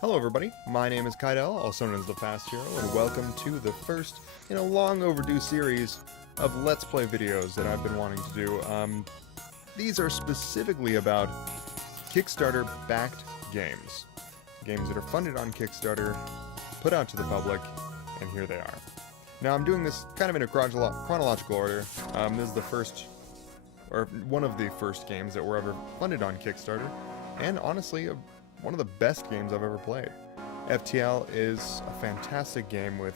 Hello everybody, my name is Kydell, also known as the Fast Hero, and welcome to the first in a long overdue series of Let's Play videos that I've been wanting to do. These are specifically about Kickstarter-backed games. Games that are funded on Kickstarter, put out to the public, and here they are. Now I'm doing this kind of in a chronological order. This is the first, or one of the first games that were ever funded on Kickstarter, and honestly, one of the best games I've ever played. FTL is a fantastic game with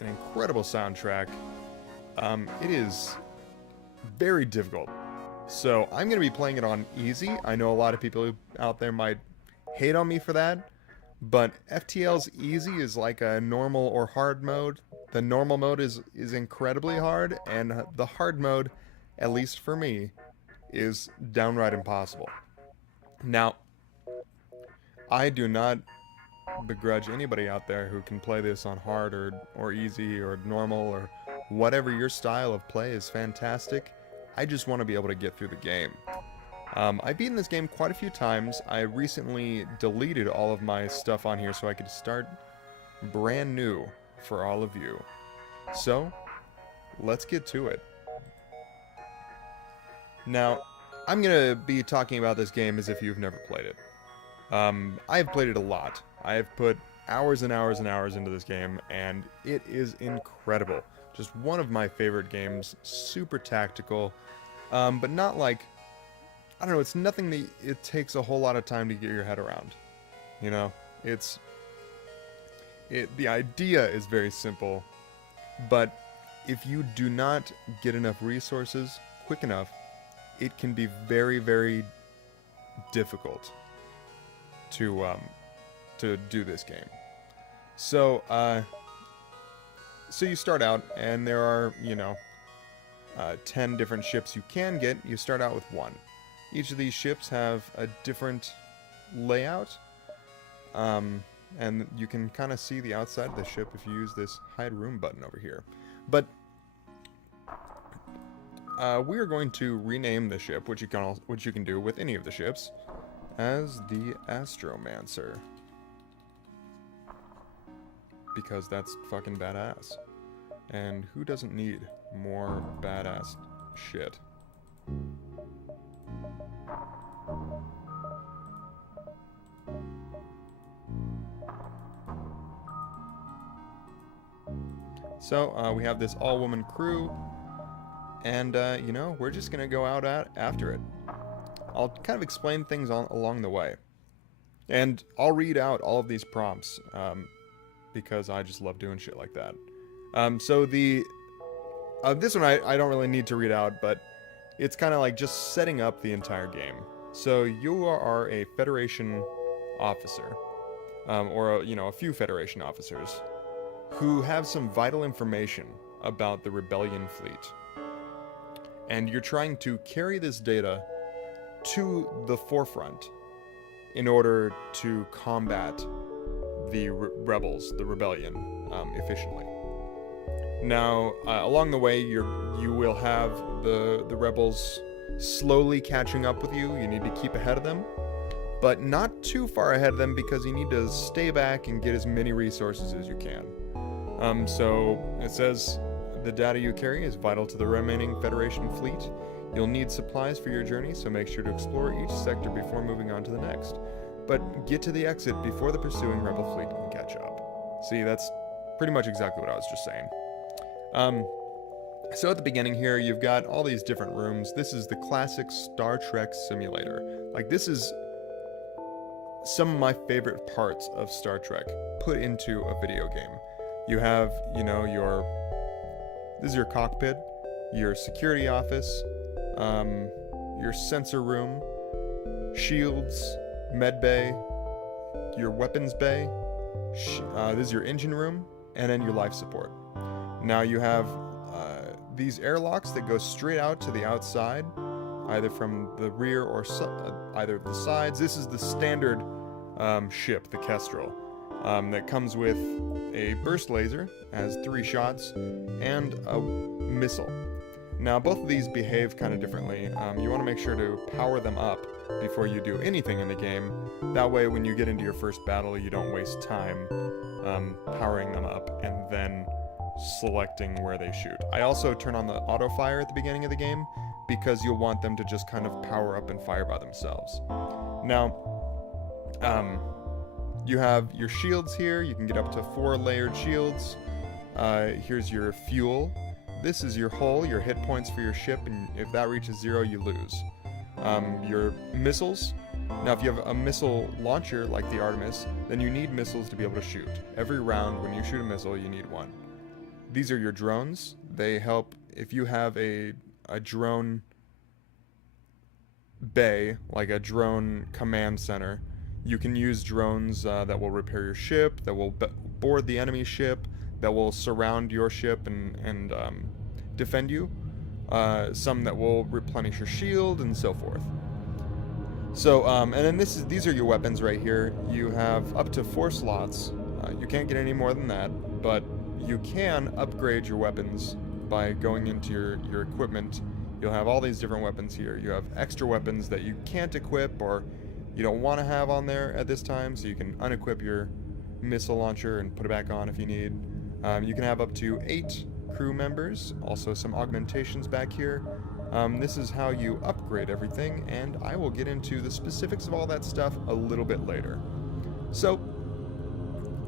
an incredible soundtrack. It is very difficult. So I'm going to be playing it on easy. I know a lot of people out there might hate on me for that, but FTL's easy is like a normal or hard mode. The normal mode is incredibly hard, and the hard mode, at least for me, is downright impossible. Now, I do not begrudge anybody out there who can play this on hard or easy or normal or whatever your style of play is fantastic. I just want to be able to get through the game. I've beaten this game quite a few times. I recently deleted all of my stuff on here so I could start brand new for all of you. So, let's get to it. Now, I'm going to be talking about this game as if you've never played it. I've played it a lot. I have put hours and hours and hours into this game, and it is incredible. Just one of my favorite games, super tactical, but not like, I don't know, it's nothing that it takes a whole lot of time to get your head around. You know, the idea is very simple, but if you do not get enough resources quick enough, it can be very, very difficult to do this game. So, so you start out, and there are, 10 different ships you can get. You start out with one. Each of these ships have a different layout, and you can kind of see the outside of the ship if you use this hide room button over here. But we are going to rename the ship, which you can do with any of the ships, as the Astromancer. Because that's fucking badass. And who doesn't need more badass shit? So, we have this all-woman crew, and, we're just gonna go out after it. I'll kind of explain things along the way. And I'll read out all of these prompts, because I just love doing shit like that. So this one I don't really need to read out, but it's kind of like just setting up the entire game. So you are a Federation officer, or a few Federation officers, who have some vital information about the Rebellion fleet. And you're trying to carry this data to the forefront in order to combat the rebels, the rebellion, efficiently. Now, along the way, you will have the rebels slowly catching up with you. You need to keep ahead of them, but not too far ahead of them because you need to stay back and get as many resources as you can. So it says the data you carry is vital to the remaining Federation fleet. You'll need supplies for your journey, so make sure to explore each sector before moving on to the next. But get to the exit before the pursuing rebel fleet can catch up. See, that's pretty much exactly what I was just saying. So at the beginning here, you've got all these different rooms. This is the classic Star Trek simulator. Like, this is some of my favorite parts of Star Trek put into a video game. You have, this is your cockpit, your security office, your sensor room, shields, med bay, your weapons bay, this is your engine room, and then your life support. Now you have these airlocks that go straight out to the outside, either from the rear or either of the sides. This is the standard ship, the Kestrel, that comes with a burst laser, has 3 shots, and a missile. Now, both of these behave kind of differently. You want to make sure to power them up before you do anything in the game. That way, when you get into your first battle, you don't waste time powering them up and then selecting where they shoot. I also turn on the auto fire at the beginning of the game because you'll want them to just kind of power up and fire by themselves. Now, you have your shields here. You can get up to 4 layered shields. Here's your fuel. This is your hull, your hit points for your ship, and if that reaches 0, you lose. Your missiles. Now, if you have a missile launcher like the Artemis, then you need missiles to be able to shoot. Every round, when you shoot a missile, you need one. These are your drones. They help if you have a drone bay, like a drone command center. You can use drones that will repair your ship, that will board the enemy ship, that will surround your ship and defend you. Some that will replenish your shield and so forth. So, and then these are your weapons right here. You have up to 4 slots. You can't get any more than that, but you can upgrade your weapons by going into your equipment. You'll have all these different weapons here. You have extra weapons that you can't equip or you don't want to have on there at this time, so you can unequip your missile launcher and put it back on if you need. You can have up to 8 crew members, also some augmentations back here. This is how you upgrade everything, and I will get into the specifics of all that stuff a little bit later. So,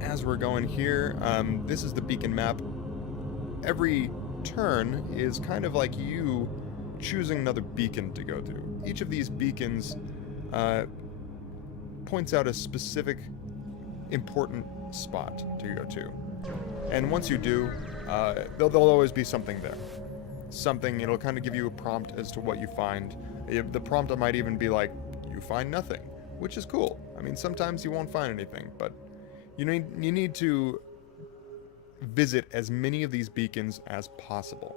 as we're going here, this is the beacon map. Every turn is kind of like you choosing another beacon to go to. Each of these beacons points out a specific important spot to go to. And once you do, there'll always be something there. Something, it'll kind of give you a prompt as to what you find. The prompt might even be like, you find nothing, which is cool. I mean, sometimes you won't find anything, but you need to visit as many of these beacons as possible.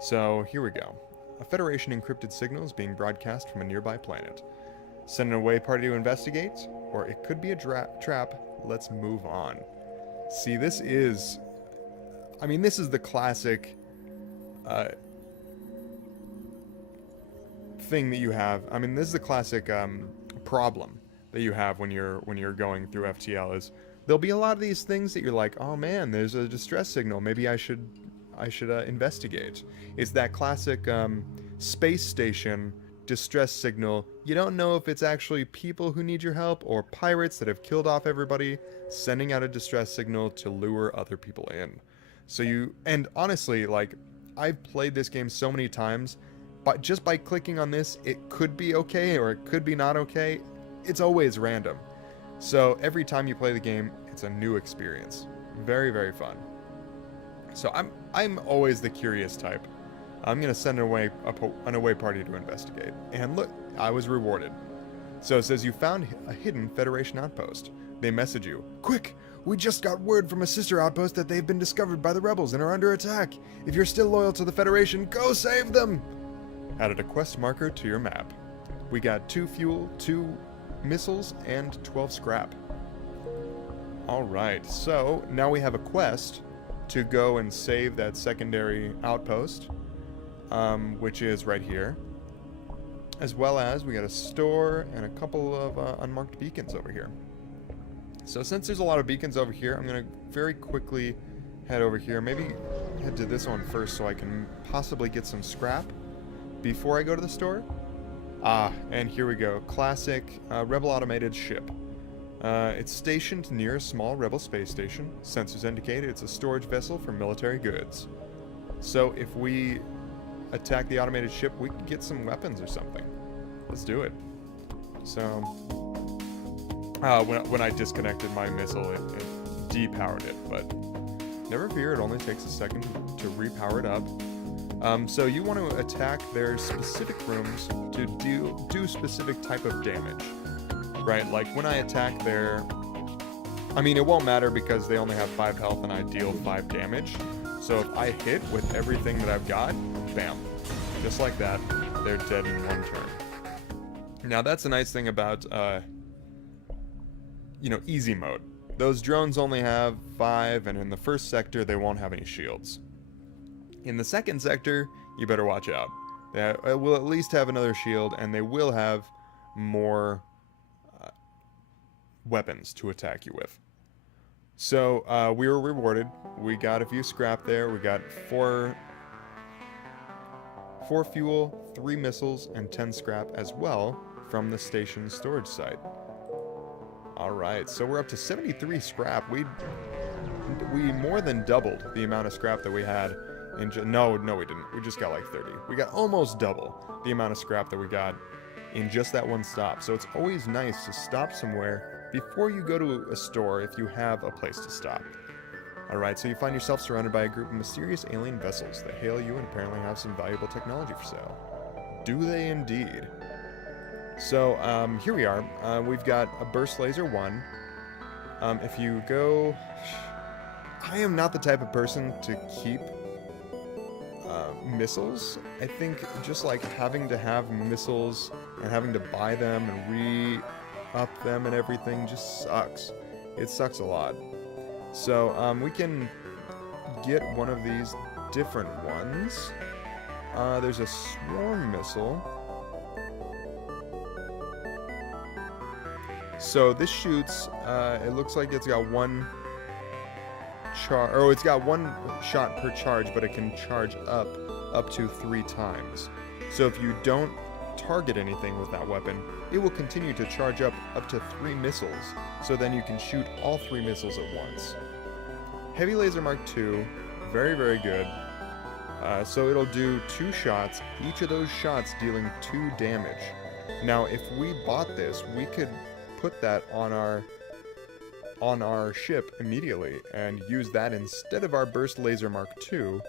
So here we go. A Federation encrypted signal is being broadcast from a nearby planet. Send an away party to investigate, or it could be a trap. Let's move on. See, this is the classic thing that you have. I mean, this is the classic problem that you have when you're going through FTL. Is there'll be a lot of these things that you're like, oh man, there's a distress signal. Maybe I should investigate. It's that classic space station distress signal. You don't know if it's actually people who need your help or pirates that have killed off everybody, sending out a distress signal to lure other people in. And honestly, like, I've played this game so many times, but just by clicking on this, it could be okay or it could be not okay. It's always random. So every time you play the game, it's a new experience. Very, very fun. So I'm always the curious type. I'm gonna send an away party to investigate. And look, I was rewarded. So it says you found a hidden Federation outpost. They message you, quick! We just got word from a sister outpost that they've been discovered by the rebels and are under attack. If you're still loyal to the Federation, go save them! Added a quest marker to your map. We got 2 fuel, 2 missiles, and 12 scrap. Alright, so now we have a quest to go and save that secondary outpost, which is right here. As well as we got a store and a couple of unmarked beacons over here. So since there's a lot of beacons over here, I'm going to very quickly head over here. Maybe head to this one first so I can possibly get some scrap before I go to the store. And here we go. Classic Rebel automated ship. It's stationed near a small Rebel space station. Sensors indicate it's a storage vessel for military goods. So if we attack the automated ship, we can get some weapons or something. Let's do it. So, when I disconnected my missile, it depowered it, but never fear, it only takes a second to repower it up. So you want to attack their specific rooms to do specific type of damage, right? Like when I attack their, I mean, it won't matter because they only have 5 health and I deal 5 damage. So if I hit with everything that I've got, bam, just like that, they're dead in 1 turn. Now that's the nice thing about, easy mode. Those drones only have 5, and in the first sector they won't have any shields. In the second sector, you better watch out. They will at least have another shield, and they will have more weapons to attack you with. So we were rewarded. We got a few scrap there. We got 4 fuel, 3 missiles, and 10 scrap as well from the station storage site. Alright, so we're up to 73 scrap. We more than doubled the amount of scrap that we had in... No, we didn't. We just got like 30. We got almost double the amount of scrap that we got in just that one stop. So it's always nice to stop somewhere before you go to a store if you have a place to stop. Alright, so you find yourself surrounded by a group of mysterious alien vessels that hail you and apparently have some valuable technology for sale. Do they indeed? So, here we are. We've got a Burst Laser 1. If you go... I am not the type of person to keep missiles. I think just like having to have missiles and having to buy them and re-up them and everything just sucks. It sucks a lot. So, we can get one of these different ones. There's a swarm missile. So this shoots, it looks like it's got one it's got one shot per charge, but it can charge up to 3 times. So if you don't target anything with that weapon, it will continue to charge up to 3 missiles, so then you can shoot all 3 missiles at once. Heavy Laser Mark II, very, very good. So it'll do 2 shots, each of those shots dealing 2 damage. Now, if we bought this, we could put that on our ship immediately and use that instead of our Burst Laser Mark II.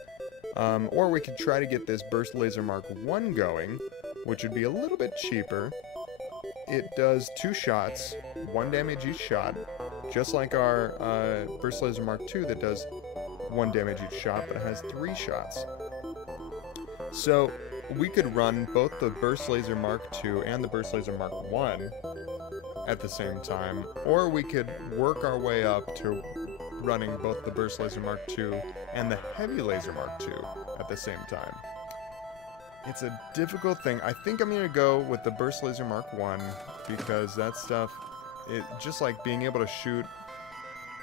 Or we could try to get this Burst Laser Mark I going, which would be a little bit cheaper. It does 2 shots, 1 damage each shot, just like our Burst Laser Mark II that does 1 damage each shot, but it has 3 shots. So we could run both the Burst Laser Mark II and the Burst Laser Mark I at the same time, or we could work our way up to running both the Burst Laser Mark II and the Heavy Laser Mark II at the same time. It's a difficult thing. I think I'm going to go with the Burst Laser Mark I because that stuff, it just like being able to shoot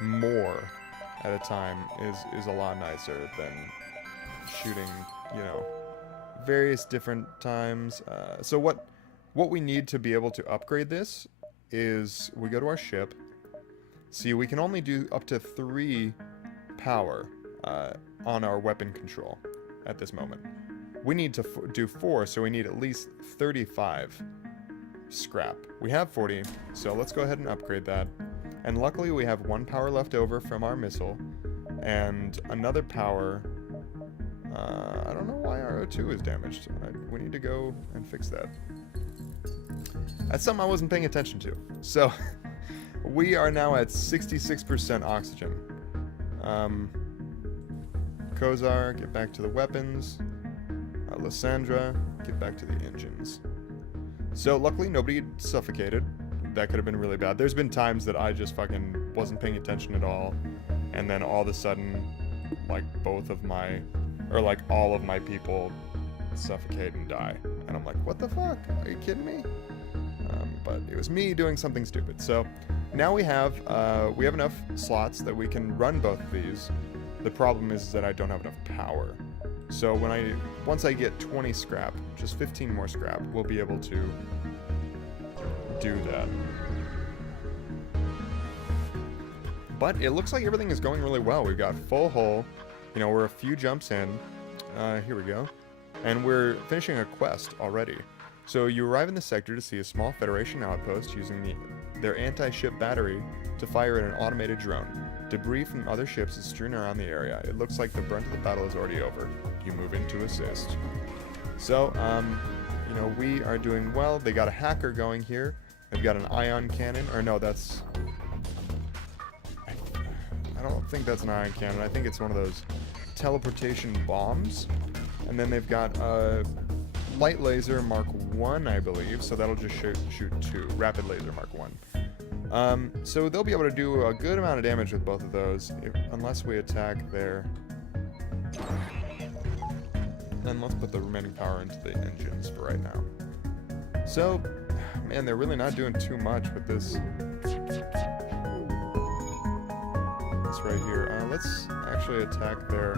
more at a time is a lot nicer than shooting, you know, various different times. So what we need to be able to upgrade this is we go to our ship. See, we can only do up to 3 power on our weapon control at this moment. We need to do 4, so we need at least 35 scrap. We have 40, so let's go ahead and upgrade that. And luckily we have 1 power left over from our missile, and another power. I don't know why our O2 is damaged. We need to go and fix that. That's something I wasn't paying attention to. So, we are now at 66% oxygen. Kozar, get back to the weapons. Lysandra, get back to the engines. So, luckily nobody suffocated. That could have been really bad. There's been times that I just fucking wasn't paying attention at all, and then all of a sudden, like, all of my people suffocate and die. And I'm like, what the fuck? Are you kidding me? But it was me doing something stupid. So now we have enough slots that we can run both of these. The problem is that I don't have enough power. So once I get 20 scrap, just 15 more scrap, we'll be able to do that. But it looks like everything is going really well. We've got full hull. You know, we're a few jumps in. Here we go. And we're finishing a quest already. So you arrive in the sector to see a small Federation outpost using their anti-ship battery to fire at an automated drone. Debris from other ships is strewn around the area. It looks like the brunt of the battle is already over. You move in to assist. So, you know, we are doing well. They got a hacker going here. They've got an ion cannon. Or no, that's... I don't think that's an ion cannon. I think it's one of those teleportation bombs. And then they've got a light laser Mark 1, I believe. So that'll just shoot 2. Rapid laser Mark 1. So they'll be able to do a good amount of damage with both of those, unless we attack their and let's put the remaining power into the engines for right now. So, man, they're really not doing too much with this. This right here. Let's actually attack their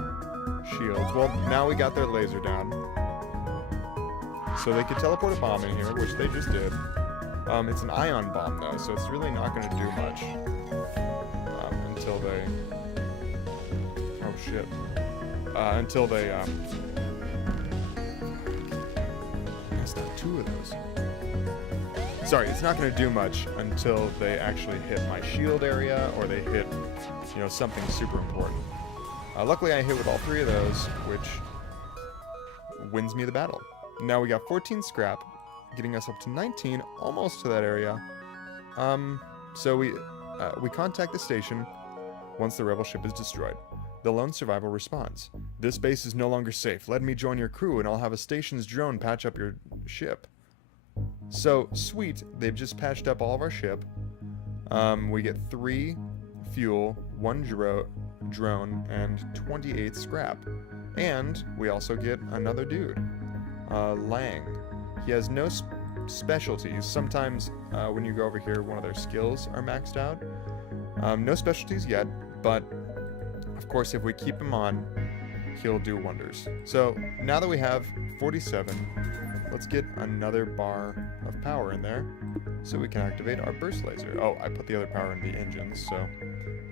shields. Well, now we got their laser down. So they could teleport a bomb in here, which they just did. It's an ion bomb, though, so it's really not going to do much. Until they... Oh, shit. Until they, That's not two of those. Sorry, it's not going to do much until they actually hit my shield area, or they hit, you know, something super important. Luckily, I hit with all three of those, which wins me the battle. Now we got 14 scrap, getting us up to 19, almost to that area. So we contact the station once the rebel ship is destroyed. The lone survivor responds. This base is no longer safe. Let me join your crew and I'll have a station's drone patch up your ship. So, sweet. They've just patched up all of our ship. We get 3 fuel, 1 drone, and 28 scrap. And we also get another dude. Lang. He has no specialties. Sometimes when you go over here, one of their skills are maxed out. No specialties yet, but of course if we keep him on, he'll do wonders. So now that we have 47, let's get another bar of power in there so we can activate our burst laser. Oh, I put the other power in the engines, so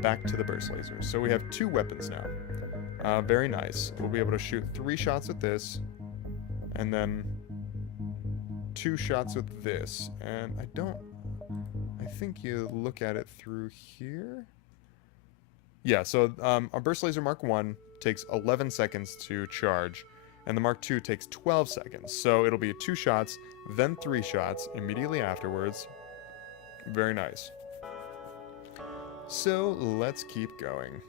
back to the burst laser. So we have 2 weapons now. Very nice. We'll be able to shoot 3 shots with this, and then 2 shots with this. And I think you look at it through here. Yeah, so our burst laser Mark 1 takes 11 seconds to charge, and the Mark 2 takes 12 seconds. So it'll be 2 shots, then 3 shots immediately afterwards. Very nice. So let's keep going.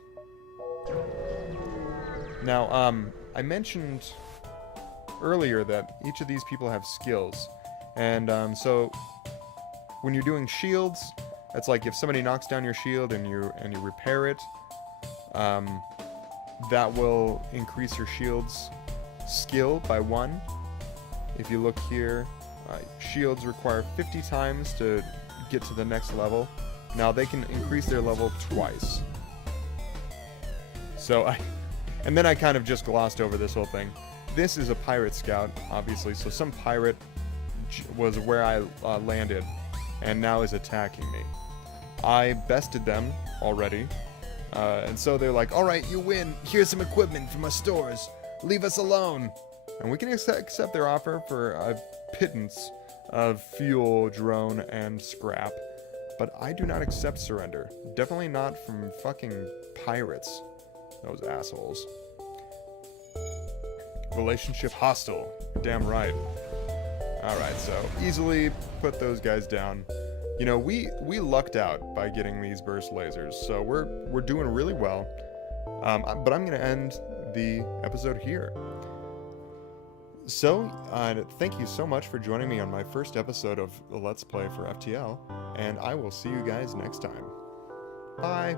Now, I mentioned earlier that each of these people have skills, and so when you're doing shields, it's like if somebody knocks down your shield and you repair it, that will increase your shield's skill by 1. If you look here, shields require 50 times to get to the next level. Now they can increase their level twice. So and then I kind of just glossed over this whole thing. This is a pirate scout, obviously, so some pirate was where I landed and now is attacking me. I bested them already, and so they're like, alright, you win, here's some equipment from our stores, leave us alone. And we can accept their offer for a pittance of fuel, drone, and scrap, but I do not accept surrender. Definitely not from fucking pirates. Those assholes. Relationship hostile. Damn right. Alright, so easily put those guys down. You know, we lucked out by getting these burst lasers, so we're doing really well. But I'm going to end the episode here. So, thank you so much for joining me on my first episode of the Let's Play for FTL, and I will see you guys next time. Bye!